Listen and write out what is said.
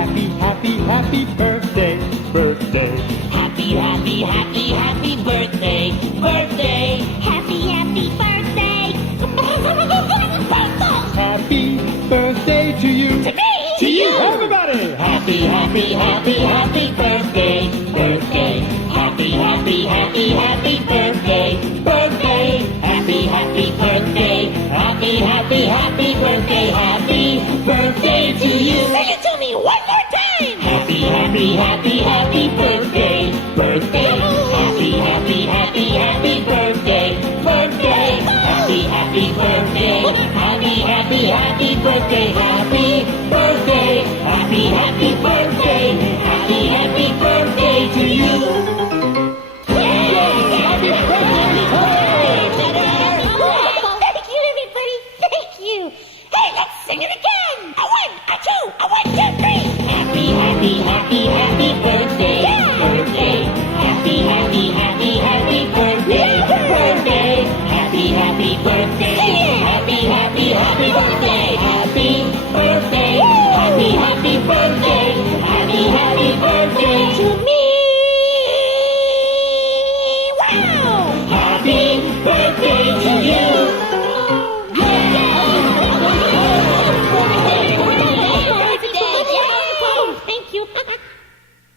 happy, happy, happy birthday, birthday. Happy, happy, happy, happy birthday, birthday. Happy, happy birthday. Happy birthday to you. To me. To you, everybody. Happy, happy, happy, happy birthday, birthday. Happy, happy, happy, happy birthday, birthday. Happy, happy birthday. Happy, happy, happy birthday. Happy birthday to you. Sing it to me one more time. Happy, happy, happy, happy birthday, birthday. Happy, happy, happy, happy birthday, birthday. Happy, happy birthday. Happy, happy, happy birthday. Happy birthday. Happy, happy birthday. Happy, happy birthday to you.